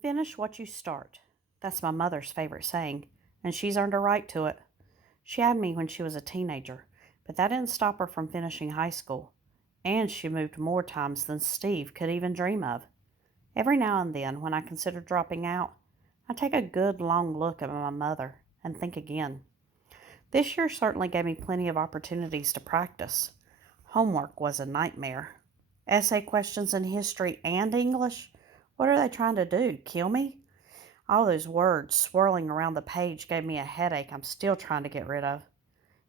Finish what you start. That's my mother's favorite saying, and she's earned a right to it. She had me when she was a teenager, but that didn't stop her from finishing high school. And she moved more times than Steve could even dream of. Every now and then, when I consider dropping out, I take a good long look at my mother and think again. This year certainly gave me plenty of opportunities to practice. Homework was a nightmare. Essay questions in history and English? What are they trying to do? Kill me? All those words swirling around the page gave me a headache I'm still trying to get rid of.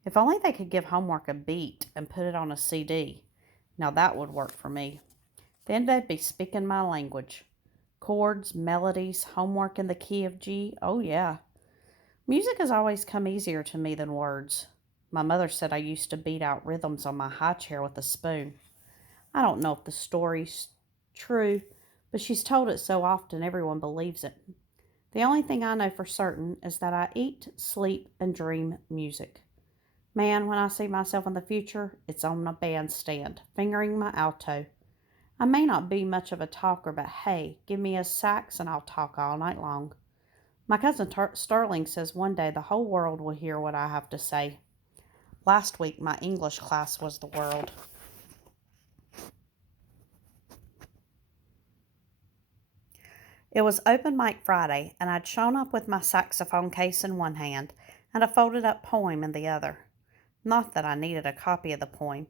If only they could give homework a beat and put it on a CD. Now that would work for me. Then they'd be speaking my language. Chords, melodies, homework in the key of G. Oh, yeah. Music has always come easier to me than words. My mother said I used to beat out rhythms on my high chair with a spoon. I don't know if the story's true, but she's told it so often everyone believes it. The only thing I know for certain is that I eat, sleep, and dream music. Man, when I see myself in the future, it's on a bandstand, fingering my alto. I may not be much of a talker, but hey, give me a sax and I'll talk all night long. My cousin Sterling says one day the whole world will hear what I have to say. Last week, my English class was the world. It was open mic Friday, and I'd shown up with my saxophone case in one hand and a folded up poem in the other. Not that I needed a copy of the poem.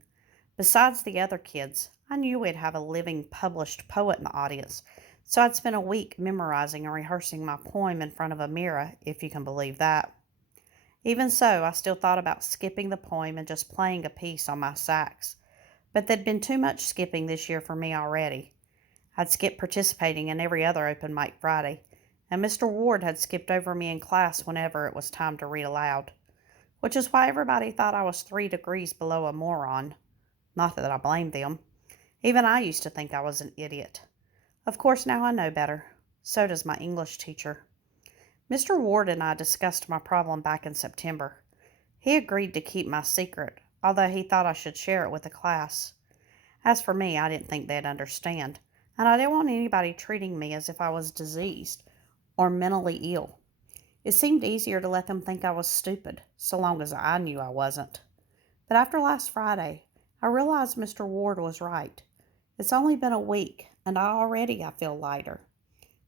Besides the other kids, I knew we'd have a living published poet in the audience, so I'd spent a week memorizing and rehearsing my poem in front of a mirror, if you can believe that. Even so, I still thought about skipping the poem and just playing a piece on my sax. But there'd been too much skipping this year for me already. I'd skipped participating in every other open mic Friday, and Mr. Ward had skipped over me in class whenever it was time to read aloud, which is why everybody thought I was 3 degrees below a moron. Not that I blamed them. Even I used to think I was an idiot. Of course, now I know better. So does my English teacher. Mr. Ward and I discussed my problem back in September. He agreed to keep my secret, although he thought I should share it with the class. As for me, I didn't think they'd understand, and I didn't want anybody treating me as if I was diseased or mentally ill. It seemed easier to let them think I was stupid, so long as I knew I wasn't. But after last Friday, I realized Mr. Ward was right. It's only been a week, and I feel lighter.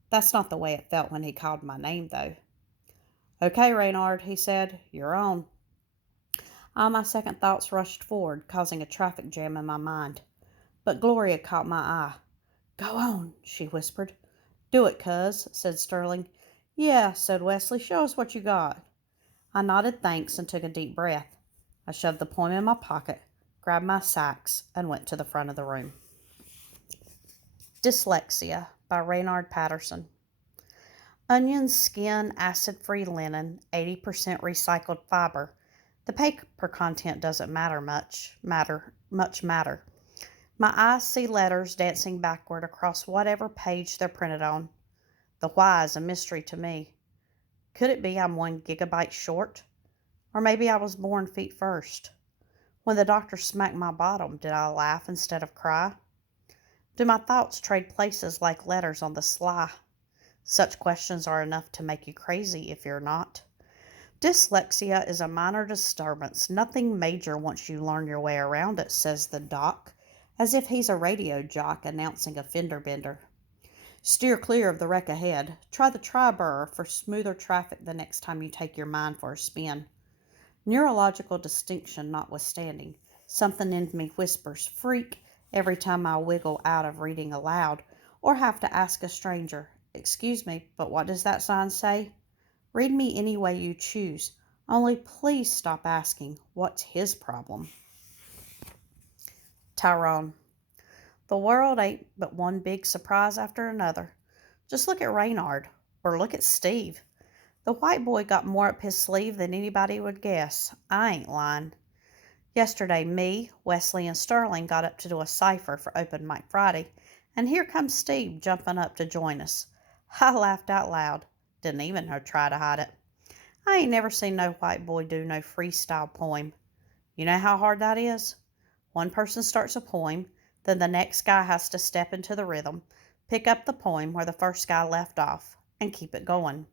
That's not the way it felt when he called my name, though. "Okay, Raynard," he said, "you're on." All my second thoughts rushed forward, causing a traffic jam in my mind. But Gloria caught my eye. "Go on," she whispered. "Do it, cuz," said Sterling. "Yeah," said Wesley, "show us what you got." I nodded thanks and took a deep breath. I shoved the poem in my pocket, grabbed my sax, and went to the front of the room. Dyslexia by Raynard Patterson. Onion skin, acid-free linen, 80% recycled fiber. The paper content doesn't much matter. My eyes see letters dancing backward across whatever page they're printed on. The why is a mystery to me. Could it be I'm 1 gigabyte short? Or maybe I was born feet first. When the doctor smacked my bottom, did I laugh instead of cry? Do my thoughts trade places like letters on the sly? Such questions are enough to make you crazy if you're not. Dyslexia is a minor disturbance, nothing major once you learn your way around it, says the doc, as if he's a radio jock announcing a fender bender. Steer clear of the wreck ahead. Try the tri-burr for smoother traffic the next time you take your mind for a spin. Neurological distinction notwithstanding, something in me whispers freak every time I wiggle out of reading aloud or have to ask a stranger, "Excuse me, but what does that sign say?" Read me any way you choose, only please stop asking, what's his problem? Tyrone. The world ain't but one big surprise after another. Just look at Raynard, or look at Steve. The white boy got more up his sleeve than anybody would guess. I ain't lying. Yesterday, me, Wesley, and Sterling got up to do a cipher for Open Mic Friday, and here comes Steve jumping up to join us. I laughed out loud. Didn't even try to hide it. I ain't never seen no white boy do no freestyle poem. You know how hard that is? One person starts a poem, then the next guy has to step into the rhythm, Pick up the poem where the first guy left off and keep it going.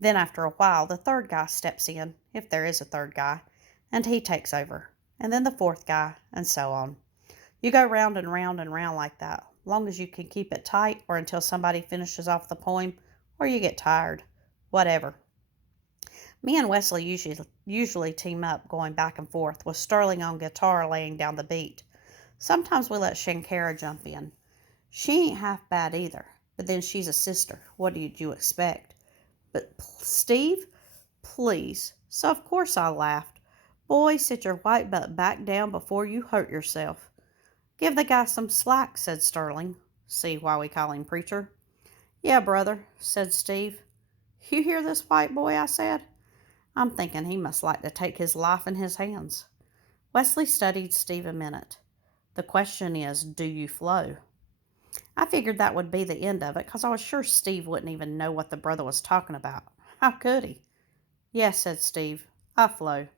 Then after a while, the third guy steps in, if there is a third guy, and he takes over, and then the fourth guy, and so on. You go round and round and round like that, long as you can keep it tight or until somebody finishes off the poem or you get tired. Whatever. Me and Wesley usually team up going back and forth, with Sterling on guitar laying down the beat. Sometimes we let Shankara jump in. She ain't half bad either, but then she's a sister. What did you expect? But Steve, please. So of course I laughed. Boy, sit your white butt back down before you hurt yourself. Give the guy some slack, said Sterling. See why we call him preacher? Yeah, brother, said Steve. You hear this white boy, I said. I'm thinking he must like to take his life in his hands. Wesley studied Steve a minute. The question is, do you flow? I figured that would be the end of it, because I was sure Steve wouldn't even know what the brother was talking about. How could he? Yes, said Steve. I flow.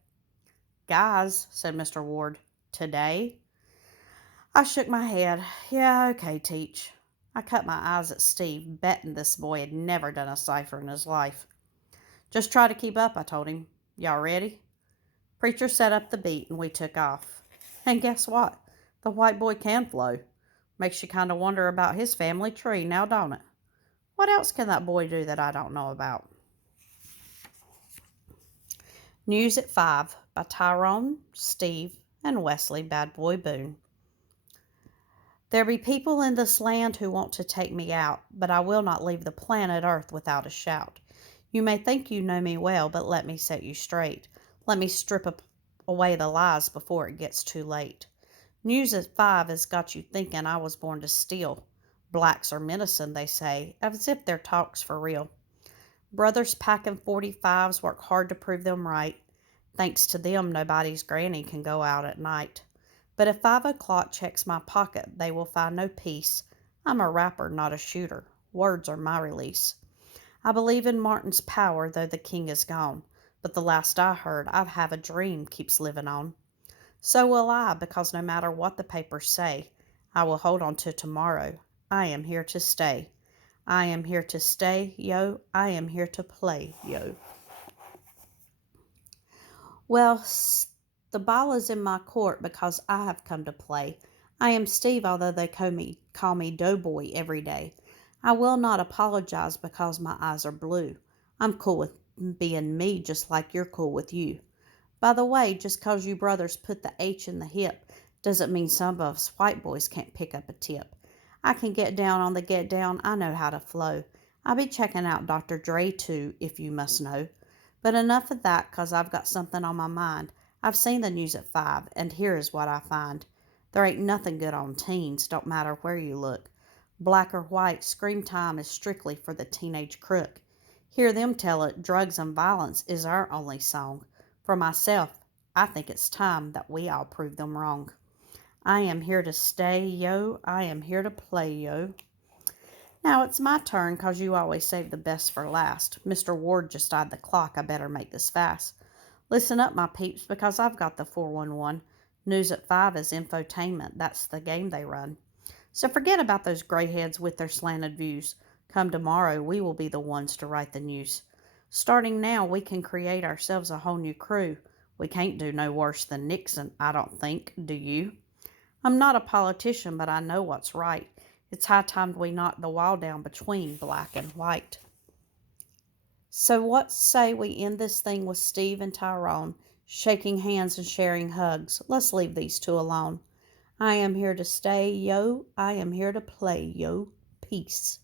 Guys, said Mr. Ward. Today? I shook my head. Yeah, okay, Teach. I cut my eyes at Steve, betting this boy had never done a cipher in his life. Just try to keep up, I told him. Y'all ready? Preacher set up the beat and we took off. And guess what? The white boy can flow. Makes you kind of wonder about his family tree, now don't it? What else can that boy do that I don't know about? News at 5 by Tyrone, Steve, and Wesley Bad Boy Boone. There be people in this land who want to take me out, but I will not leave the planet Earth without a shout. You may think you know me well, but let me set you straight. Let me strip away the lies before it gets too late. News at 5 has got you thinking I was born to steal. Blacks are menacing, they say, as if their talk's for real. Brothers packing 45s work hard to prove them right. Thanks to them, nobody's granny can go out at night. But if 5 o'clock checks my pocket, they will find no peace. I'm a rapper, not a shooter. Words are my release. I believe in Martin's power, though the king is gone. But the last I heard, I have a dream keeps living on. So will I, because no matter what the papers say, I will hold on to tomorrow. I am here to stay. I am here to stay, yo. I am here to play, yo. Well, the ball is in my court because I have come to play. I am Steve, although they call me Doughboy every day. I will not apologize because my eyes are blue. I'm cool with being me, just like you're cool with you. By the way, just 'cause you brothers put the H in the hip doesn't mean some of us white boys can't pick up a tip. I can get down on the get down. I know how to flow. I'll be checking out Dr. Dre too, if you must know. But enough of that, 'cause I've got something on my mind. I've seen the news at 5, and here is what I find. There ain't nothing good on teens, don't matter where you look. Black or white, scream time is strictly for the teenage crook. Hear them tell it, drugs and violence is our only song. For myself, I think it's time that we all prove them wrong. I am here to stay, yo. I am here to play, yo. Now it's my turn, 'cause you always save the best for last. Mr. Ward just eyed the clock. I better make this fast. Listen up, my peeps, because I've got the 411. News at 5 is infotainment. That's the game they run. So forget about those grayheads with their slanted views. Come tomorrow, we will be the ones to write the news. Starting now, we can create ourselves a whole new crew. We can't do no worse than Nixon, I don't think, do you? I'm not a politician, but I know what's right. It's high time we knock the wall down between black and white. So what say we end this thing with Steve and Tyrone, shaking hands and sharing hugs? Let's leave these two alone. I am here to stay, yo. I am here to play, yo. Peace.